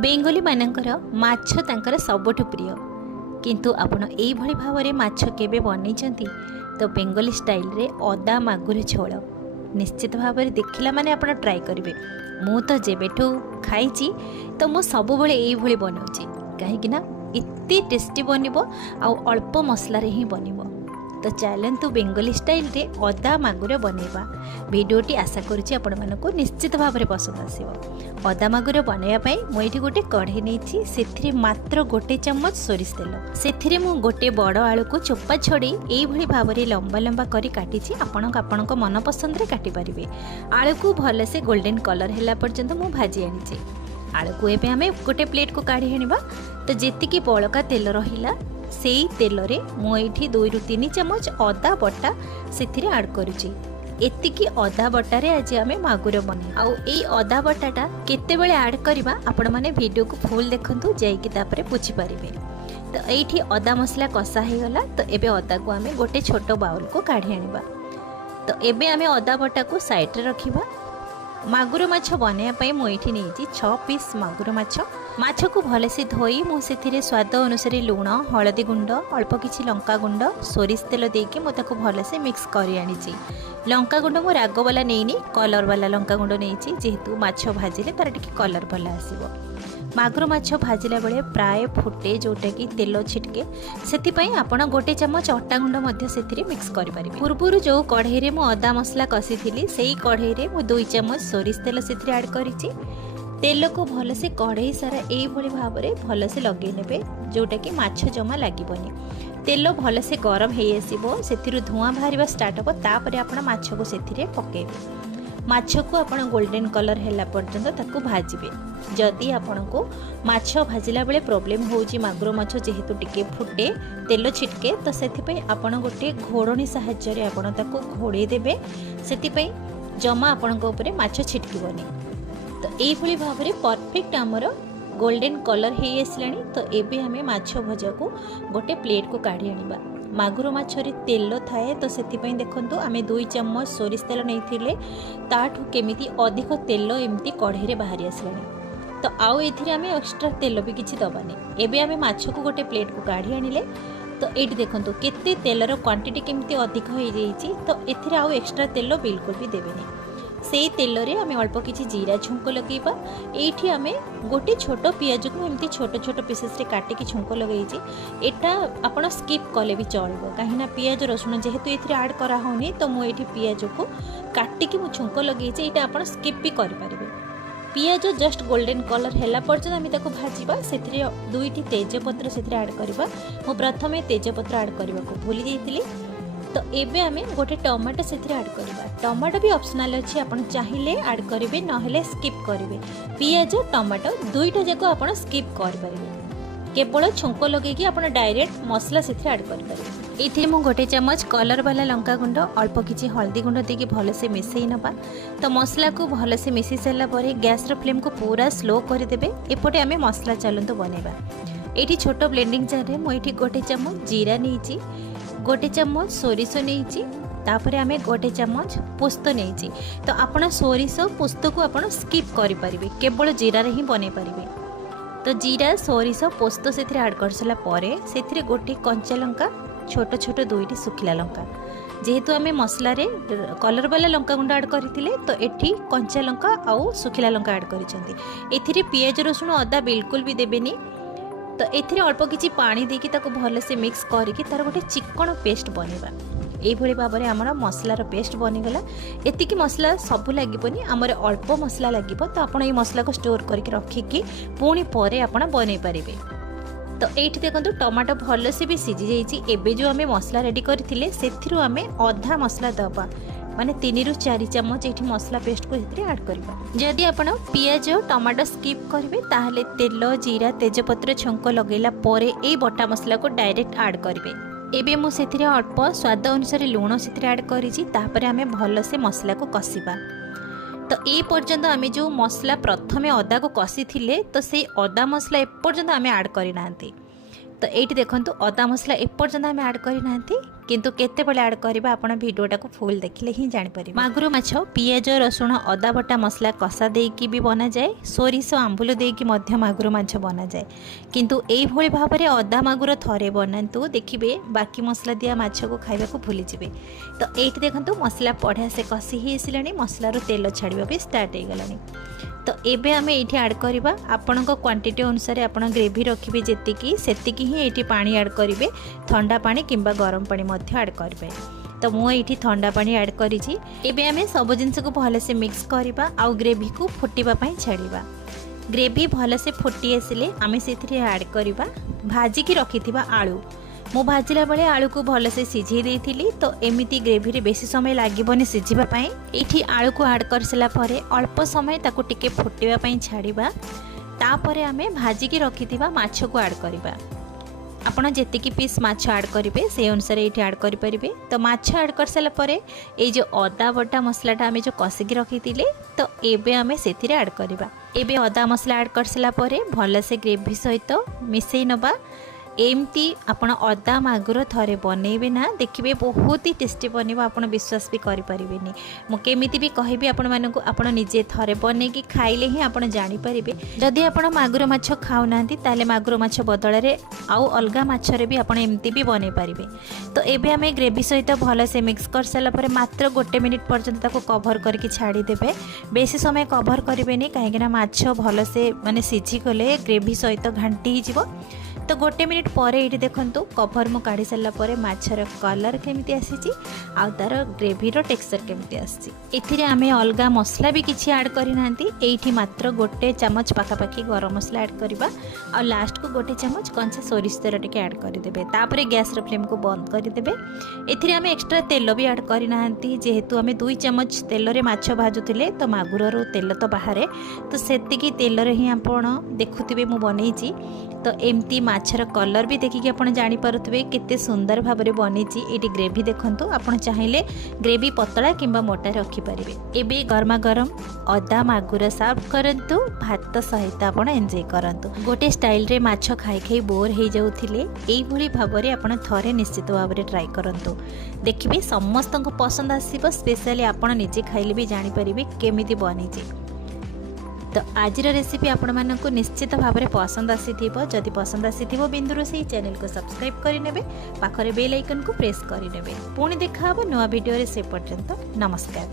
बेंगली मानकर माछ तांकर सबठु प्रिय किंतु आपण एई भली भावरे माछ केबे बनेइचंती तो बेंगली स्टाइल रे अदा मागुर झोल निश्चित भाव देखला माने आपण ट्राई करेंगे। मु तो जेबेठू खाई तो मु सब बळे एई भली बनाउची कहीं इतनी टेस्टी बनब अल्प मसला रे ही बनब। तो चलतु बेंगली स्टाइल रे अदा मागुर बनैबा। वीडियोटी आशा करुच्ची आपण मानकु निश्चित भाव में पसंद आसिबो। अदा मागुर बनैबा मुझे गोटे कढ़ई नहीं से मात्र गोटे चम्मच सोरिष तेल से गोटे बड़ आलू को चोपा छड़ी यही भाव में लंबा लंबा करी काटी आपण मन पसंद रे काटी पारिबे। आलू को भलसे गोल्डन कलर हैला पर्यंत मु भाजी आनी आलू को एबे आमे गोटे प्लेट को काढ़ी आनिबा। तो जेतिकी बळका तेल रहिला से तेल रे मु एठी 2 रु 3 चम्मच अदा बटा से आड करुची। एतिकी अदा बटारे आज आमे मागुर बने आउ ए अदा बटाटा केते बेले ऐड करबा आपण माने वीडियो को फुल देखंतु जाईकी तापरे पूछि परिबे। तो एठी अदा मसला कषा हे गला। तो एबे अदा को आमे गोटे छोट बाउल को काढी आनिबा। तो एबे आमे अदा बटा को साइड रे रखिबा। मागुर माछ बनाया मुझे नहीं 6 पीस मागुर माछ को भलसे धोई मुझे स्वाद अनुसार लुण हलदी गुंड अल्प किछि लंका गुंड सोरिष तेल देके मुझे भलसे मिक्स कर आनी। लंका गुंड मु राग वाला नहीं कलर वाला लंका गुंड नहीं जेहेतु माछ भाजिले तार टिके कलर भल आसीबो। मागुर माछ भाजिला बेले प्राय फुटे जोटा कि तेल छिटके से आपण गोटे चम्मच अटा गुंड मिक्स करें। पूर्व जो कढ़ई रे मु अदा मसला कषी थी से कढ़ई रे मु 2 चम्मच सोरिष तेल से ऐड करिछि। तेल को भलसे कढ़ई सारा यही भाव में भलसे लगे ने जोटा कि माछ जमा लगे। तेल भलसे गरम हो आसो से धुआं बाहर स्टार्ट हम तापर आपण माछ को से पकेबे। माछ को आपण गोल्डन कलर हैला पर्यंत ताकू भाजिबे। जदि आपण को माछ भाजिला बेले प्रॉब्लम होउची मागुर माछ जेहेतु टिके फुटे तेल छिटके तो सेथिपई आपण गोटे घोड़णी सहाय्य रे आपण ताकू घोड़े देबे। सेथिपई जमा आपण को ऊपर माछ छिटकीबनी। तो एई भली भाव रे परफेक्ट हमर गोल्डन कलर हे आसलानी। तो एबे हमें माछ भजा को गोटे प्लेट को काढी आनिबा। मागुर माछरे तेल थाए तो सेथिपई देखंतु आमे 2 चम्मच सोरिष तेल नैथिले ताठू केमिति अधिक तेल एमती कढ़ई रे बाहरी आसलानी। तो आउ एथिरे आमे एक्स्ट्रा तेल भी किछि दबानी। एबे आमे माछ को गोटे प्लेट को काढी आनिले। तो एठी देखंतु केते तेलर क्वांटिटी केमिति अधिक हो जाईछि। तो एथिरे आउ एक्स्ट्रा तेल बिल्कुल भी देबेनी। से तेल रे आमे अल्प किछि जीरा छुंक लगेबा। एठी आमे गोटे छोट पियाज को एमती छोट छोट पीसेस रे काटी की छुंक लगेइछि। एटा आपण स्किप कले भी चलबो काहेना पियाज रसुण जेहेतु एथिरे ऐड करा होनी। तो मु एठी पियाज को काटी की मु छुंक लगेइछि। एटा आपण स्किप भी करि परिबे। पियाज जस्ट गोल्डन कलर हैला पर्यंत आमे ताको भाजिबा। सेथिरे 2टी तेजपत्र सेथिरे ऐड करबा। मु प्रथमे तेजपत्र ऐड करबा को भूली जाईतिली। तो एबे आमे गोटे टमाटो सेथिरे ऐड करबा। टमाटो भी ऑप्शनल अछि आपण चाहिए ऐड करिवे नहेले स्किप करिवे। पियाज टमाटो दुईटा जाको आपण स्किप कर परिवे। केवल छुंक लगे कि आपण डायरेक्ट मसला सेथिरे ऐड कर परिवे। एथिरे मु गोटे चम्मच कलर वाला लंका गुंड अल्प किछि हल्दी गुंड देके भलसे मिसई नबा। तो मसला को भलसे मिसई सला परे गैस रो फ्लेम को पूरा स्लो कर देबे। एपटे आमे मसला चलंतु बनेबा। एठी छोटो ब्लेंडिंग जार रे मु एठी गोटे चम्मच जीरा नेछि गोटे चम्मच सोरिष नहीं तापर आमे गोटे चम्मच पोस्त नहीं। तो आपण सोरिष पोस्त को आपण स्किप करि परिबे केवल जीरा रे ही बने परिबे। तो जीरा सोरिष पोस्त सेथिरे ऐड कर सला परे सेथिरे गोटे कंचा लंका छोट छोट 2टी सुखिला लंका जेहेतु आमे मसला रे कलर वाला लंका गुंड ऐड करथिले। तो एठी कंचा लंका आउ सुखिला लंका ऐड करिसेंती। एथिरे पियाज रसुण अदा बिल्कुल भी देबेनी। तो एथिरे अल्प किछि पानी देकी ताको भलसे मिक्स करके तार गोटे चिकन पेस्ट बनेबा। एई भली भाव में आमर मसलार पेस्ट बनीगला। एतिकी मसला सबू लगे आमर अल्प मसला लगे। तो आप मसला को स्टोर करके रखिकी पुणी पर आप बन पारे। तो ये देखो टमाटो भलसे भी सीझी जाइए। एबे जो आमे मसला रेडी करथिले सेथिरु आमे अधा मसला दबा माने 3 रु 4 चम्मच ये मसला पेस्ट को ऐड करबा। जदि आपण पियाज टमाटो स्किप करेंगे ताहले तेल जीरा तेजपत्र छंक लगेला परे ए बटा मसला को डायरेक्ट ऐड करेंगे। एबे मु सेथिरे अल्प स्वाद अनुसार लुण सेथिरे ऐड करिछि। तापर आमे भलसे मसला को कसिबा। तो ए पर्यंत आमे जो मसला प्रथमे अदा को कसी थिले तो से अदा मसला ए पर्यंत आमे ऐड करि नांती। तो ये देखो अदा मसला एपर्यंत आम ऐड करना किंतु केतेबेले ऐड करबा आपण वीडियोटा को फुल देखिले ही जानि परिबे। मागुर माछ पियाज रसुण अदा बटा मसला कषा देकी भी बना जाए, सोरिष आंबुल देकी मध्य मागुर माछ बना जाए, किंतु एई भली भाबरे अदा मागुर थरे बनातु देखिबे बाकी मसला दिया माछ को खाइबा को भूली जिवे। तो एठी देखंतु मसला पढ़ा से कषि ही आसिलानी, मसलारू तेल छाड़िबा भी स्टार्ट हो गलानी। तो एबे आमे एठी ऐड करबा आपनक क्वांटिटी अनुसार आपण ग्रेवी रखिबे जेतिकी सेतिकी ही एठी पानी ऐड करिवे, ठंडा पानी किंबा गरम पानी मध्य ऐड करबे। तो मु एठी ठंडा पानी ऐड करिछि। एबे आमे सब जिंस को भले से मिक्स करबा आ ग्रेवी को फुटिबा पई छाड़िबा। ग्रेवी भले से फुटी आसिले आमे सेथिरे ऐड करबा भाजी की रखिथिबा आलू। मु भाजिला बेले आलू को भले से सिझे देइथिली, तो एमिति ग्रेवी रे बेसी समय लागिबोनी सिझिबा पई। एठी आलू को ऐड कर सला परे अल्प समय ताको टिके फुटिबा पई छाड़िबा। तापरे आमे भाजी की रखिथिबा माछ को ऐड करबा। आपण जेतिकी पीस माछ ऐड करिवे से अनुसार एठी ऐड करि परिबे। तो माछ ऐड कर सला परे ए जो अदा बटा मसलाटा आमे जो कषि की रखिथिले, तो एबे आमे सेथिरे ऐड करबा। एबे अदा मसला ऐड कर सला परे भले से ग्रेवी सहित मिसई नबा। एमती आपण अदा मागुर थरे बनइबे ना, देखिबे बहुत ही टेस्टी बनिबो, आपण विश्वास भी करि परिबेनी। मु केमिति भी कहबी आपण मानकु आपण निजे थरे बनै कि खाइले ही आपण जानि परिबे। जदि आपण मागुर माछ खाउ नांती ताले मागुर माछ बदल रे आउ अलगा माछ रे भी आपण एमती भी बनै परिबे। तो एबे हमें ग्रेवी सहित भले से मिक्स कर साला परे मात्र 1 मिनिट पर्यंत ताको कवर करके छाड़ी देबे। बेसी समय कवर करिवेनी, काहेकि ना माछ भले से माने सिझी गले ग्रेवी सहित घांटी ही जिवो। तो 1 मिनिट पर ये देखंतु कभर मु काढ़ी सारा पर माछर कलर केमिति आसीची आ तार ग्रेवीर टेक्सचर केमिति आसीची। एथिरे आमे अलगा मसला भी किछि ऐड करि नांती। एठी मात्र 1 चम्मच पाखापाखी गरम मसला ऐड करबा आ लास्ट को 1 चम्मच कंचा सोरिष तेल टिके ऐड करि देबे। तापरे गैस रो फ्लेम को बंद करि देबे। एथिरे आमे एक्स्ट्रा तेल भी ऐड करि नांती, जेहेतु आमे 2 चम्मच तेल रे माछ भाजुतिले तो मागुर रो तेल तो बाहरे, तो सेतिकी तेल रे ही आपण देखुथिबे मु बनैची। तो एमती माछर कलर भी देखिए आप जानीपे केते सुंदर भाव में बनीची। ये ग्रेवी देखंतु, आपण चाहिए ग्रेवी पतला किंबा मोटा रखिपारे। एबे गरमा गरम अदा मागुर सर्व करंतु, भात सहित आपण एंजॉय करंतु। गोटे स्टाइल रे माछ खाई खाई बोर हो जाउथिले, एई भली भाव में आपण थरे निश्चित भाव में ट्राई करंतु। देखिबे समस्त को पसंद आसीबो, स्पेशली आपण निजे खाइले भी जानि परिबे केमिति बनीची। तो आज रेसिपी आपण मानक निश्चित भाव में पसंद आसीथिबो। जदि पसंद आसीथिबो बिंदुरोसेई चैनल को सब्सक्राइब करिनेबे, पाखरे बेल आइकन को प्रेस करिनेबे। पुणी देखा हबो नुवा वीडियो रे। से पर्यंत नमस्कार।